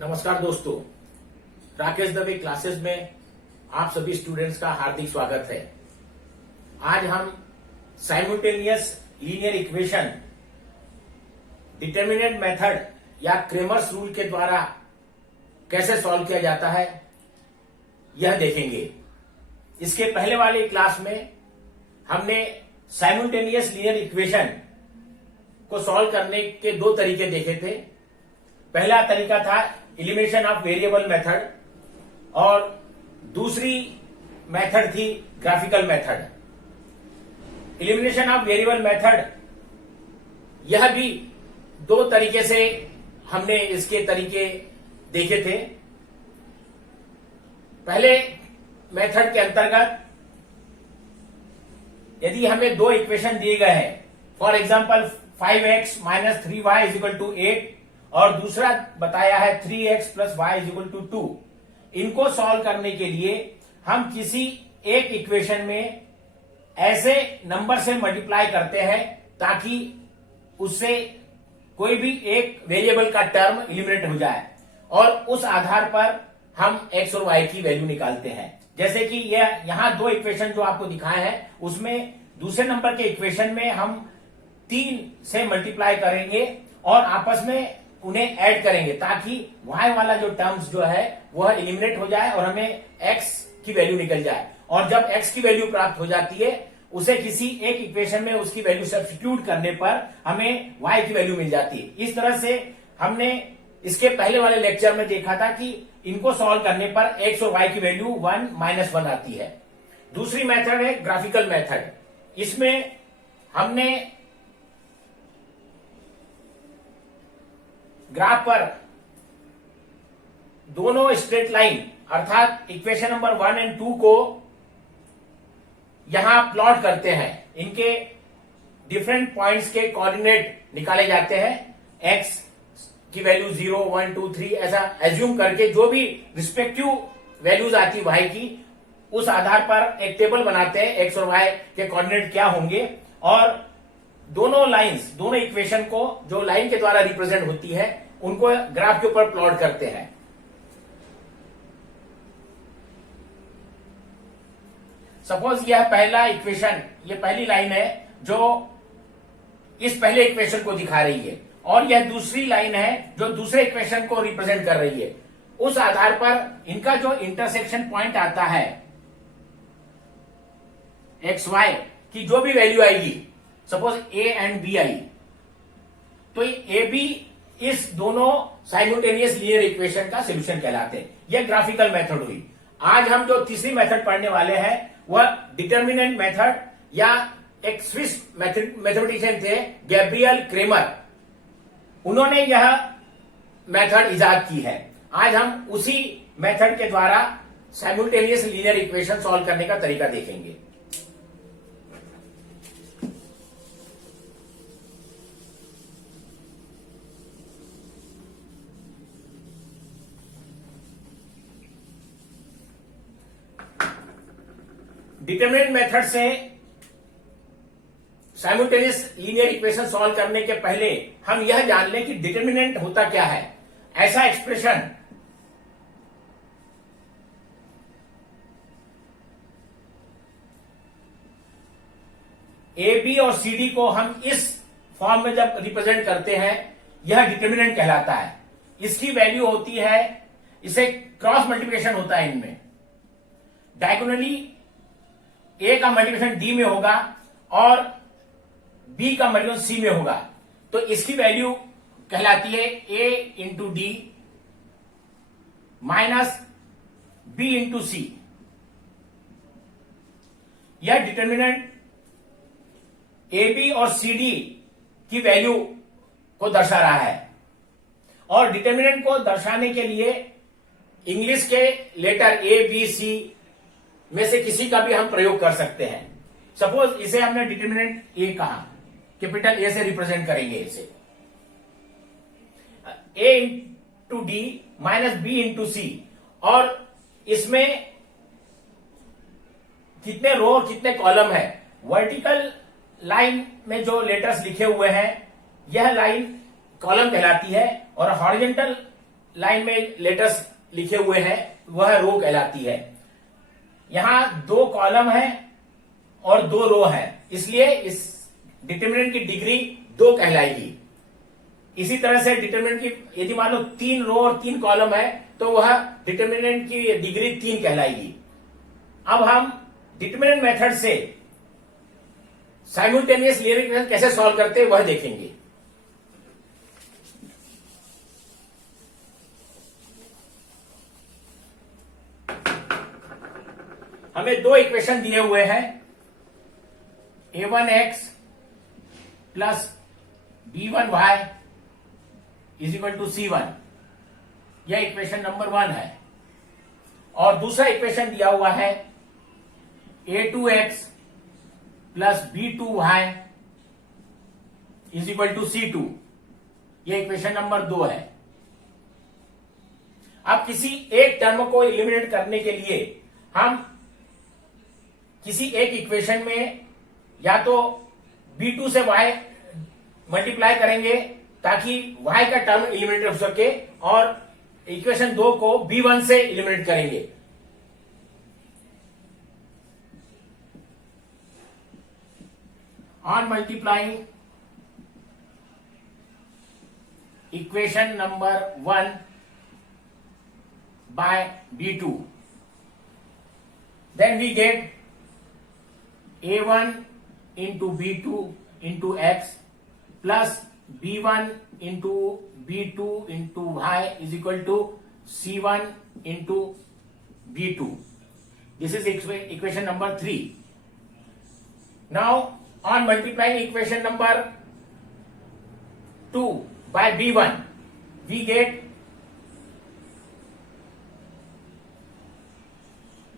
नमस्कार दोस्तों, राकेश दवे क्लासेस में आप सभी स्टूडेंट्स का हार्दिक स्वागत है। आज हम simultaneous linear equation determinant method या क्रेमर्स रूल के द्वारा कैसे सॉल्व किया जाता है यह देखेंगे। इसके पहले वाले क्लास में हमने साइमल्टेनियस लीनियर इक्वेशन को सॉल्व करने के दो तरीके देखे थे। पहला तरीका था एलिमिनेशन ऑफ वेरिएबल मेथड और दूसरी मेथड थी graphical method. Elimination of variable method यह भी दो तरीके से हमने इसके तरीके देखे थे। पहले मेथड के अंतर्गत यदि हमें दो इक्वेशन दिए गए हैं, for example 5x minus 3y is equal to 8 और दूसरा बताया है 3x plus Y is equal to 2। इनको सॉल्व करने के लिए हम किसी एक इक्वेशन में ऐसे नंबर से मल्टीप्लाई करते हैं ताकि उससे कोई भी एक वेरिएबल का टर्म एलिमिनेट हो जाए और उस आधार पर हम x और y की वैल्यू निकालते हैं। जैसे कि यह यहां दो इक्वेशन जो आपको दिखाए हैं उसमें दूसरे नंबर के इक्वेशन में हम 3 से मल्टीप्लाई करेंगे और आपस में उन्हें ऐड करेंगे ताकि y वाला जो टर्म्स जो है वह एलिमिनेट हो जाए और हमें x की वैल्यू निकल जाए। और जब x की वैल्यू प्राप्त हो जाती है उसे किसी एक इक्वेशन में उसकी वैल्यू सब्स्टिट्यूट करने पर हमें y की वैल्यू मिल जाती है। इस तरह से हमने इसके पहले वाले लेक्चर में देखा था कि इनको सॉल्व करने पर x और y की वैल्यू 1 माइनस 1 आती है। दूसरी मेथड है ग्राफिकल मेथड। इसमें हमने ग्राफ पर दोनों स्ट्रेट लाइन अर्थात इक्वेशन नंबर 1 एंड 2 को यहां प्लॉट करते हैं। इनके डिफरेंट पॉइंट्स के कोऑर्डिनेट निकाले जाते हैं। x की वैल्यू 0, 1, 2, 3 ऐसा एज्यूम करके जो भी रिस्पेक्टिव वैल्यूज आती y की उस आधार पर एक टेबल बनाते हैं x और y के कोऑर्डिनेट क्या होंगे और दोनों लाइंस, दोनों इक्वेशन को जो लाइन के द्वारा रिप्रेजेंट होती है उनको ग्राफ के ऊपर प्लॉट करते हैं। सपोज यह पहला इक्वेशन, ये पहली लाइन है जो इस पहले इक्वेशन को दिखा रही है और यह दूसरी लाइन है जो दूसरे इक्वेशन को रिप्रेजेंट कर रही है। उस आधार पर इनका जो इंटरसेक्शन पॉइंट आता है एक्स वाई की जो भी वैल्यू आएगी, सपोज ए एंड बी आई, तो ए बी इस दोनों साइमल्टेनियस लीनियर इक्वेशन का सॉल्यूशन कहलाते हैं। यह ग्राफिकल मेथड हुई। आज हम जो तीसरी मेथड पढ़ने वाले हैं वह डिटर्मिनेंट मेथड या एक स्विस मैथमेटिशियन थे गैब्रियल क्रेमर, उन्होंने यह मेथड इजाद की है। आज हम उसी मेथड के द्वारा साइमल्टेनियस लीनियर इक्वेशन सॉल्व करने का तरीका देखेंगे। डिटर्मिनेंट मेथड से साइमल्टेनियस लीनियर इक्वेशन सॉल्व करने के पहले हम यह जान लें कि डिटर्मिनेंट होता क्या है। ऐसा एक्सप्रेशन ए बी और सी डी को हम इस फॉर्म में जब रिप्रेजेंट करते हैं यह डिटर्मिनेंट कहलाता है। इसकी वैल्यू होती है, इसे क्रॉस मल्टीप्लिकेशन होता है, इनमें डायगोनली ए का मल्टीप्लिकेशन डी में होगा और बी का मल्टीप्लिकेशन सी में होगा, तो इसकी वैल्यू कहलाती है A into D minus B into C. यह डिटर्मिनेंट ए बी और सी डी की वैल्यू को दर्शा रहा है और डिटर्मिनेंट को दर्शाने के लिए इंग्लिश के लेटर ए बी सी में से किसी का भी हम प्रयोग कर सकते हैं। सपोज इसे हमने डिटर्मिनेंट ए कहा, कैपिटल ए से रिप्रेजेंट करेंगे इसे। A into D minus B into C, और इसमें कितने रो और कितने कॉलम है। वर्टिकल लाइन में जो लेटर्स लिखे हुए हैं यह लाइन कॉलम कहलाती है और हॉरिजॉन्टल लाइन में लेटर्स लिखे हुए हैं वह रो कहलाती है। यहां 2 कॉलम है और 2 रो है, इसलिए इस डिटरमिनेंट की डिग्री 2 कहलाएगी। इसी तरह से डिटरमिनेंट की यदि मान लो 3 रो और 3 कॉलम है तो वह डिटरमिनेंट की डिग्री 3 कहलाएगी। अब हम डिटरमिनेंट मेथड से साइमल्टेनियस लीनियर इक्वेशन कैसे सॉल्व करते हैं वह देखेंगे। हमें 2 इक्वेशन दिए हुए हैं, a1x plus b1y is equal to c1, यह इक्वेशन नंबर 1 है। और दूसरा इक्वेशन दिया हुआ है a2x plus b2y is equal to c2, यह इक्वेशन नंबर 2 है। अब किसी एक टर्म को एलिमिनेट करने के लिए हम किसी एक इक्वेशन में या तो b2 से y मल्टीप्लाई करेंगे ताकि y का टर्म एलिमिनेट हो सके, और इक्वेशन 2 को b1 से एलिमिनेट करेंगे। On multiplying equation number 1 by b2, then we get a1 into b2 into x plus b1 into b2 into y is equal to c1 into b2. This is equation number 3. Now on multiplying equation number 2 by b1, we get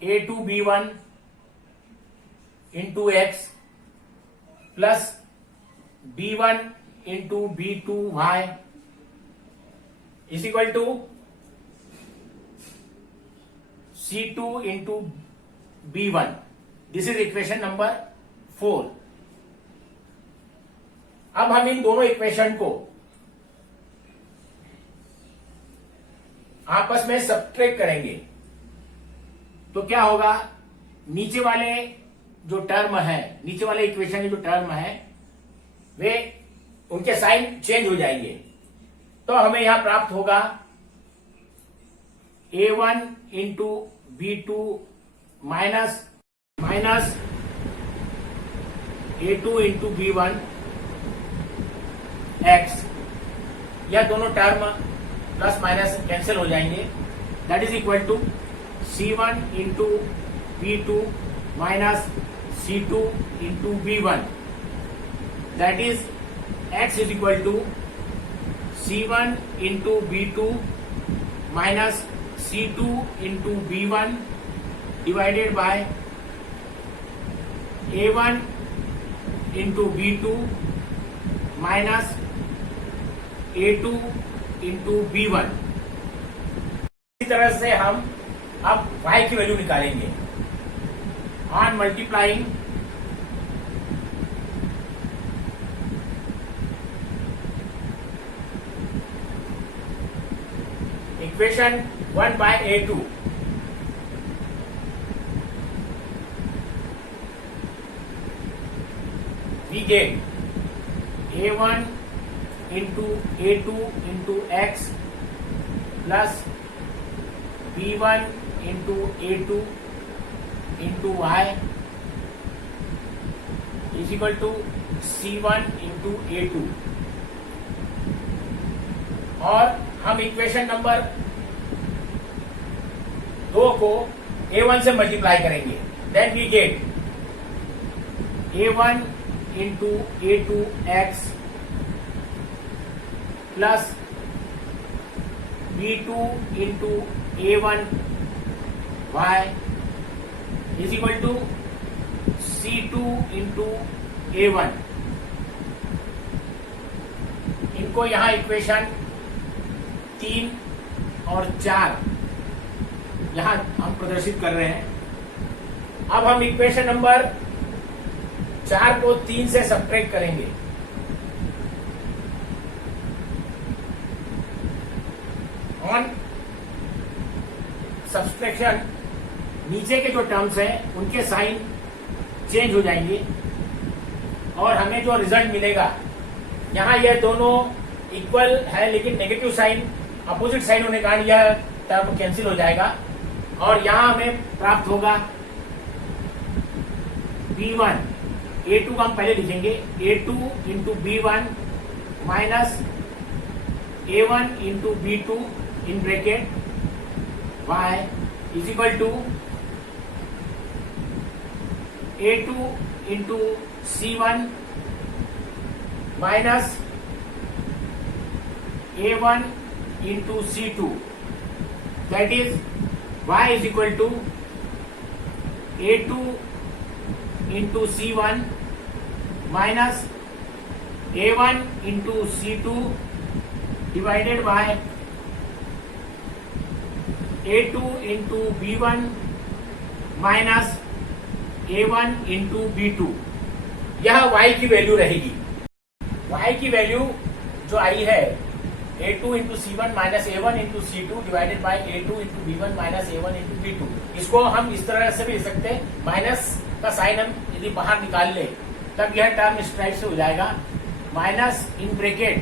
a2 b1 into x plus b1 into b2 y is equal to c2 into b1. This is equation number 4. अब हम इन दोनों equation को आपस में subtract करेंगे तो क्या होगा, नीचे वाले जो टर्म है, नीचे वाले इक्वेशन के जो टर्म है वे उनके साइन चेंज हो जाएंगे। तो हमें यहां प्राप्त होगा a1 into b2 minus a2 into b1 x, यह दोनों टर्म प्लस माइनस कैंसिल हो जाएंगे। That is equal to c1 into b2 minus c2 into b1, that is x is equal to c1 into b2 minus c2 into b1 divided by a1 into b2 minus a2 into b1। इसी तरह से हम अब y की value निकालेंगे। On multiplying equation 1 by a2, we get a1 into a2 into x plus b1 into a2 into y is equal to c1 into a2। और हम equation number 2 को a1 से मल्टीप्लाई करेंगे। Then we get a1 into a2 x plus b2 into a1 y is equal to c2 into a1। इनको यहां equation 3 और 4 यहां हम प्रदर्शित कर रहे हैं। अब हम इक्वेशन नंबर 4 को 3 से सब्ट्रैक्ट करेंगे। ऑन सब्सट्रैक्शन नीचे के जो टर्म्स हैं उनके साइन चेंज हो जाएंगे और हमें जो रिजल्ट मिलेगा, यहाँ यह दोनों इक्वल है लेकिन नेगेटिव साइन अपोजिट साइन होने के कारण यह टर्म कैंसिल हो जाएगा और यहाँ हमें प्राप्त होगा B1, A2 का हम पहले लिखेंगे, A2 into B1 minus A1 into B2 in bracket Y is equal to A2 into C1 minus A1 into C2, that is Y is equal to A2 into C1 minus A1 into C2 divided by A2 into B1 minus A1 into B2। यह Y की value रहेगी। Y की value जो आई है A2 into C1 minus A1 into C2 divided by A2 into B1 minus A1 into B2। इसको हम इस तरह से भी लिख सकते हैं, माइनस का साइन हम यदि बाहर निकाल ले तब यह टर्म इस टाइप से हो जाएगा, माइनस इन bracket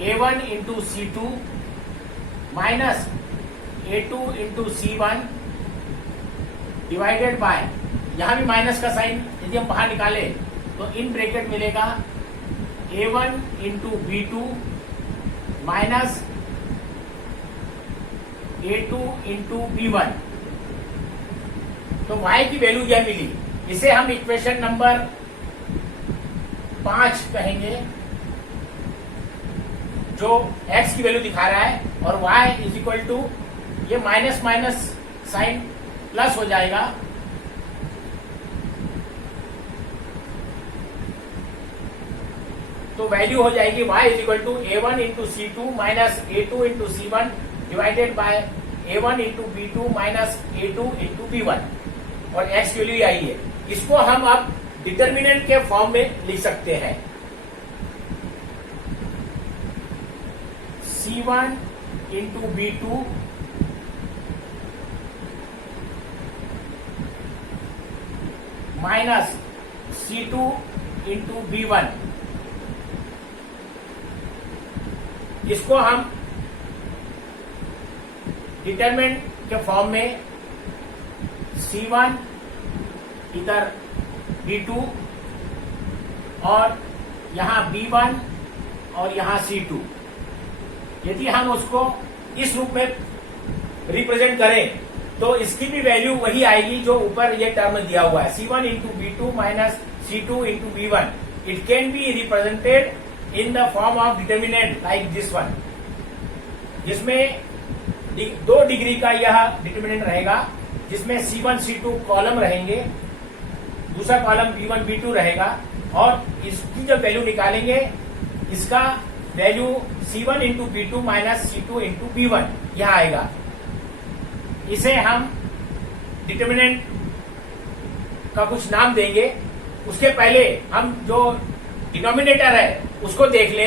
A1 into C2 minus A2 into C1 divided bye, यहां भी माइनस का साइन यदि हम बाहर निकाले तो इन ब्रैकेट मिलेगा A1 into B2 minus A2 into B1। तो Y की वैल्यू यह मिली। इसे हम इक्वेशन नंबर 5 कहेंगे, जो X की वैल्यू दिखा रहा है, और Y इज इक्वल टू, ये माइनस माइनस साइन प्लस हो जाएगा, तो वैल्यू हो जाएगी Y is equal to A1 into C2 minus A2 into C1 divided by A1 into B2 minus A2 into B1, और X की वैल्यू आई है। इसको हम अब डिटर्मिनेंट के फॉर्म में लिख सकते हैं, C1 into B2 minus C2 into B1। इसको हम डिटरमिनेंट के फॉर्म में C1 इधर B2 और यहां B1 और यहां C2, यदि हम उसको इस रूप में रिप्रेजेंट करें तो इसकी भी वैल्यू वही आएगी जो ऊपर ये टर्म दिया हुआ है, C1 into B2 minus C2 into B1। It can be represented in the form of determinant like this one, जिसमें 2 डिग्री का यह डिटर्मिनेंट रहेगा, जिसमें C1 C2 कॉलम रहेंगे, दूसरा कॉलम B1 B2 रहेगा, और इसकी जब वैल्यू निकालेंगे इसका value C1 into B2 minus C2 into B1 यहां आएगा। इसे हम डिटर्मिनेंट का कुछ नाम देंगे। उसके पहले हम जो डिनोमिनेटर है उसको देख ले,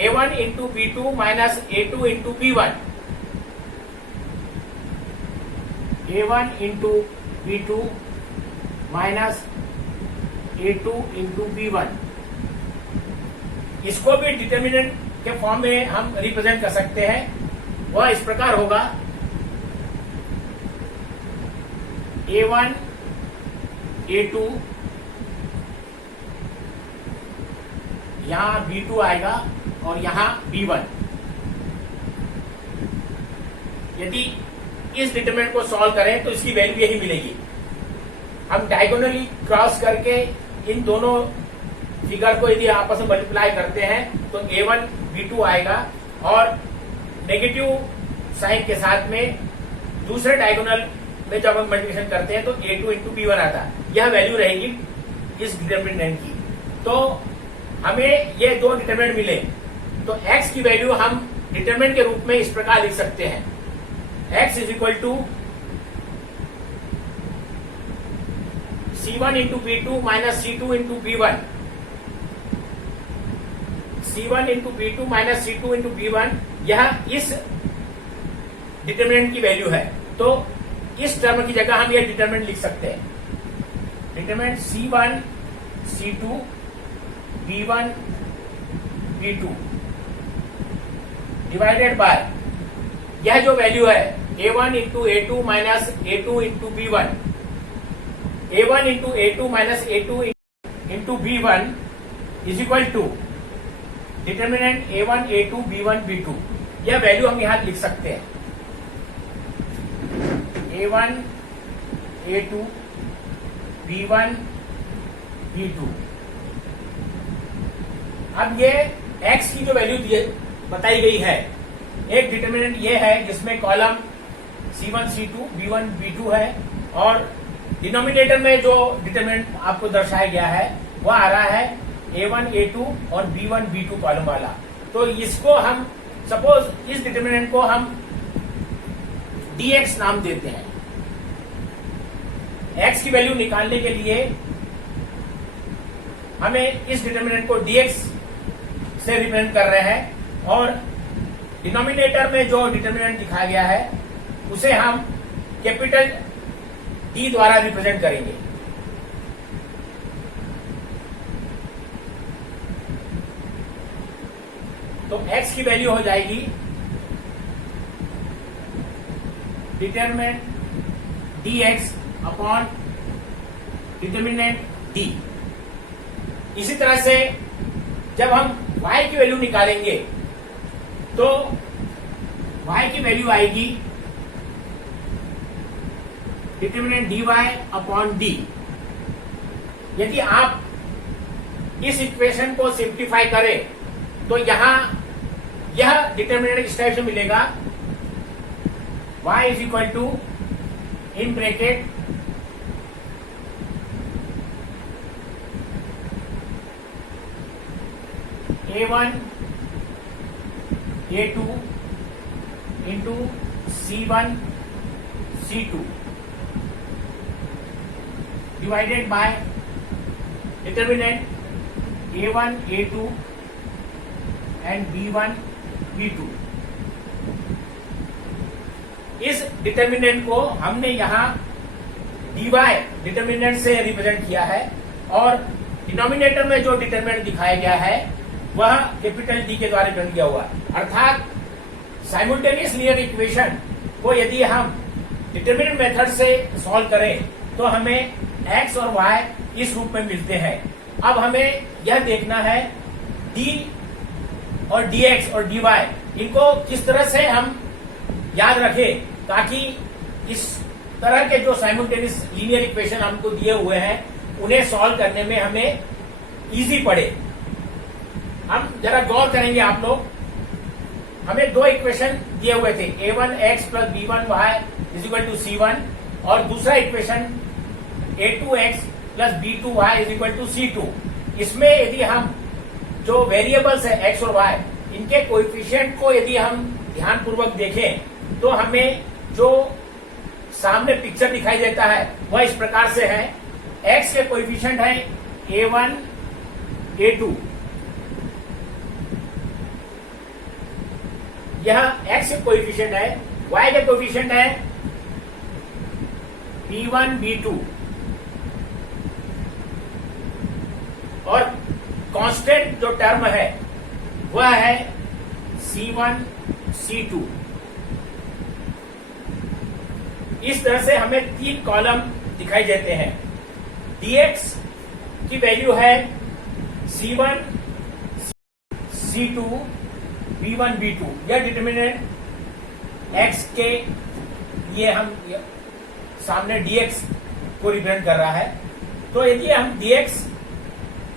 A1 into B2 minus A2 into B1, A1 into B2 minus A2 into B1। इसको भी डिटर्मिनेंट के फॉर्म में हम रिप्रेजेंट कर सकते हैं। वह इस प्रकार होगा, A1 A2, यहां B2 आएगा और यहां B1। यदि इस डिटरमिनेंट को सॉल्व करें तो इसकी वैल्यू यही मिलेगी। हम डायगोनली क्रॉस करके इन दोनों फिगर को यदि आपस में मल्टीप्लाई करते हैं तो A1 B2 आएगा, और नेगेटिव साइन के साथ में दूसरे डायगोनल में जब हम मल्टीप्लिकेशन करते हैं तो A2 इंटू B1 आता है। यह वैल्यू रहेगी इस डिटरमिनेंट की। तो हमें ये 2 डिटरमिनेंट मिले, तो X की वैल्यू हम डिटरमिनेंट के रूप में इस प्रकार लिख सकते हैं, X is equal to C1 into B2 minus C2 into B1, C1 into B2 minus C2 into B1। यह इस डिटरमिनेंट की वैल्यू है, तो इस टर्म की जगह हम ये डिटरमिनेंट लिख सकते हैं। Determinant C1 C2 B1 B2 divided by यह जो वैल्यू है A1 into A2 minus A2 into B1, A1 into A2 minus A2 into B1 is equal to determinant A1 A2 B1 B2। यह value हम यहां लिख सकते हैं, A1 A2 B1 B2। अब ये x की जो वैल्यू बताई गई है, एक डिटरमिनेंट ये है जिसमें column C1 C2 B1 B2 है, और डिनोमिनेटर में जो डिटरमिनेंट आपको दर्शाया गया है वह आ रहा है A1 A2 और B1 B2 कॉलम वाला। तो इसको हम सपोज इस डिटरमिनेंट को हम dx नाम देते हैं। x की वैल्यू निकालने के लिए हमें इस डिटरमिनेंट को dx से रिप्रेजेंट कर रहे हैं, और डिनोमिनेटर में जो डिटरमिनेंट दिखाया गया है उसे हम कैपिटल D द्वारा रिप्रेजेंट करेंगे। तो x की वैल्यू हो जाएगी determinant dx upon determinant D। इसी तरह से जब हम y की वैल्यू निकालेंगे तो y की वैल्यू आएगी डिटरमिनेंट dy अपॉन d। यदि आप इस इक्वेशन को सिंप्लीफाई करें तो यहां यह डिटरमिनेंट इस टाइप से मिलेगा, y is equal to in bracket A1 A2 into C1 C2 divided by determinant A1 A2 and B1 B2। इस डिटरमिनेंट को हमने यहां dy डिटरमिनेंट से रिप्रेजेंट किया है, और डिनोमिनेटर में जो डिटरमिनेंट दिखाया गया है वह कैपिटल D के द्वारा रिप्रेजेंट किया हुआ। अर्थात साइमल्टेनियस लीनियर इक्वेशन को यदि हम डिटरमिनेंट मेथड से सॉल्व करें तो हमें x और y इस रूप में मिलते हैं। अब हमें यह देखना है d और dx और dy इनको किस तरह से हम याद रखें, ताकि इस तरह के जो साइमल्टेनियस लीनियर इक्वेशन हमको दिए हुए हैं उन्हें सॉल्व करने में हमें इजी पड़े। हम जरा गौर करेंगे आप लोग, हमें दो इक्वेशन दिए हुए थे, A1x plus B1y is equal to C1, और दूसरा equation A2x plus B2y is equal to C2। इसमें यदि हम जो वेरिएबल्स है x और y, इनके कोएफिशिएंट को यदि हम ध्यानपूर्वक देखें तो हमें जो सामने पिक्चर दिखाई देता है वह इस प्रकार से है। x के कोएफिशिएंट है A1 A2, यह x के कोएफिशिएंट है, y के कोएफिशिएंट है B1 B2, और कांस्टेंट जो टर्म है वह है C1 C2। इस तरह से हमें तीन कॉलम दिखाई देते हैं। dx की वैल्यू है C1 C2 B1 B2, यह डिटरमिनेंट x के लिए हम सामने dx को रिप्रेजेंट कर रहा है। तो यदि हम dx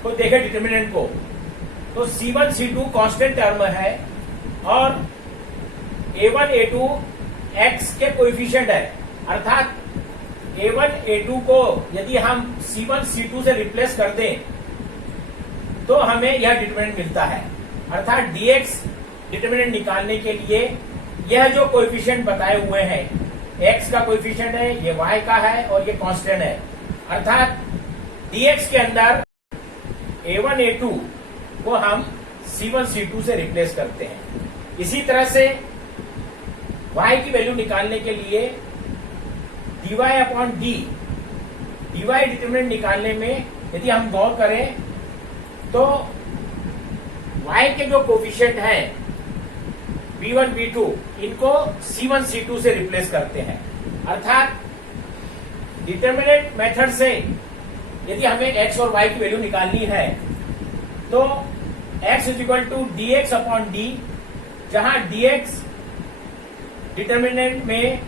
को देखें डिटरमिनेंट को, तो C1 C2 कांस्टेंट टर्म है, और A1 A2 x के कोएफिशिएंट है। अर्थात A1 A2 को यदि हम C1 C2 से रिप्लेस कर दें तो हमें यह डिटरमिनेंट मिलता है। अर्थात dx डिटरमिनेंट निकालने के लिए यह जो कोएफिशिएंट बताए हुए हैं, x का कोएफिशिएंट है, ये y का है, और ये कांस्टेंट है। अर्थात dx के अंदर A1 A2 को हम C1 C2 से रिप्लेस करते हैं। इसी तरह से y की वैल्यू निकालने के लिए dy upon D, dy determinant निकालने में यदि हम गौर करें तो y के जो कोफिशिएंट हैं b1 b2 इनको c1 c2 से रिप्लेस करते हैं। अर्थात डिटरमिनेंट मेथड से यदि हमें x और y की वैल्यू निकालनी है तो x is equal to D X upon D, जहां dx डिटरमिनेंट में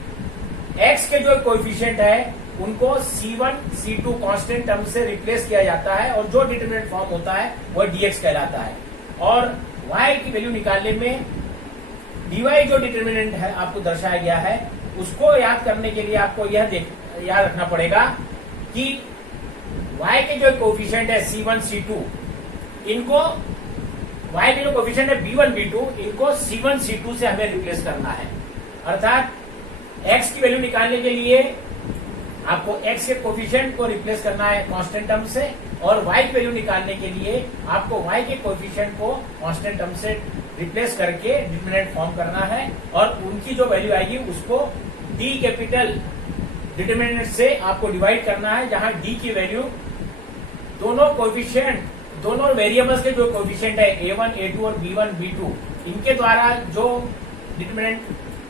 x के जो कोएफिशिएंट है उनको c1 c2 कांस्टेंट टर्म से रिप्लेस किया जाता है और जो डिटरमिनेंट फॉर्म होता है वह dx कहलाता है। और y की वैल्यू निकालने में dy जो डिटरमिनेंट है आपको दर्शाया गया है उसको याद करने के लिए आपको यह याद रखना पड़ेगा कि y के जो कोएफिशिएंट है c1 c2 इनको y के जो कोएफिशिएंट है b1 b2 इनको c1 c2 से हमें रिप्लेस करना है। अर्थात x की वैल्यू निकालने के लिए आपको x के कोएफिशिएंट को रिप्लेस करना है कांस्टेंट टर्म से और y की वैल्यू निकालने के लिए आपको y के कोएफिशिएंट को कांस्टेंट टर्म से रिप्लेस करके डिटरमिनेंट फॉर्म करना है और उनकी जो वैल्यू आएगी उसको d कैपिटल डिटरमिनेंट से आपको डिवाइड करना है, जहां d की वैल्यू दोनों कोएफिशिएंट, दोनों वेरिएबल्स के जो कोएफिशिएंट है a1 a2 और b1 b2 इनके द्वारा जो डिटरमिनेंट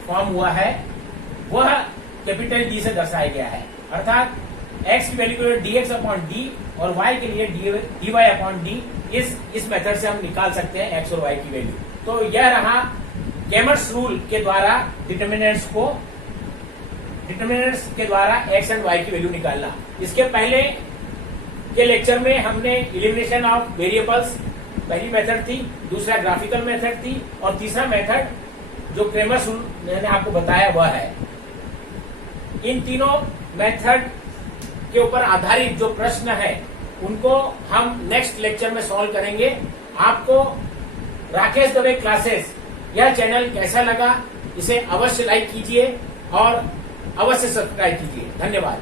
फॉर्म हुआ है वह कैपिटल D से दर्शाया गया है। अर्थात x की वैल्यू को dx अपॉन डी और y के लिए dy अपॉन डी, इस मेथड से हम निकाल सकते हैं x और y की वैल्यू। तो यह रहा कैमर्स रूल के द्वारा डिटरमिनेंट्स के द्वारा x एंड y की वैल्यू निकालना। इसके पहले के लेक्चर में हमने एलिमिनेशन ऑफ वेरिएबल्स पहली मेथड थी, दूसरा ग्राफिकल मेथड थी और तीसरा मेथड जो कैमर्स रूल मैंने आपको बताया वह है। इन तीनों मेथड के ऊपर आधारित जो प्रश्न है उनको हम नेक्स्ट लेक्चर में सॉल्व करेंगे। आपको राकेश दवे क्लासेस यह चैनल कैसा लगा इसे अवश्य लाइक कीजिए और अवश्य सब्सक्राइब कीजिए। धन्यवाद।